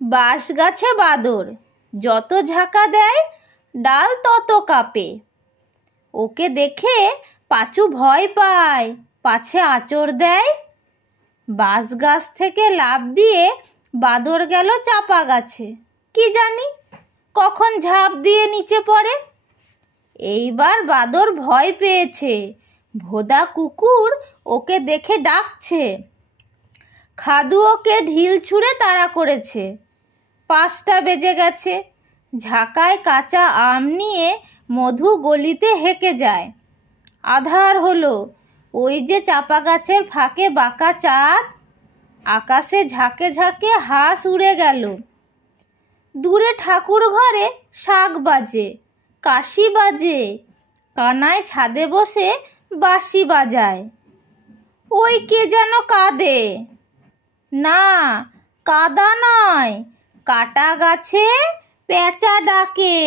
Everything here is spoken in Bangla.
বাঁশ গাছে বাদর, যত ঝাঁকা দেয় ডাল তত কাঁপে। ওকে দেখে পাঁচু ভয় পায়, পাছে আঁচড় দেয়। বাঁশ গাছ থেকে লাফ দিয়ে বাদর গেল চাপা গাছে, কি জানি কখন ঝাঁপ দিয়ে নিচে পড়ে। এইবার বাদর ভয় পেয়েছে, ভোদা কুকুর ওকে দেখে ডাকছে। খাদু ওকে ঢিল ছুঁড়ে তাড়া করেছে। 5টা বেজে গেছে। ঝাঁকায় কাঁচা আম নিয়ে মধু গলিতে হেঁকে যায়। আধার হলো, ওই যে চাপা গাছের ফাঁকে বাঁকা চাঁদ। আকাশে ঝাঁকে ঝাঁকে হাঁস উড়ে গেল। দূরে ঠাকুর ঘরে শাঁখ বাজে, কাশি বাজে, কানায় ছাদে বসে বাঁশি বাজায়। ওই কে যেন কাঁদে, না কাদা নয়, কাটা গাছে পেঁচা ডাকে।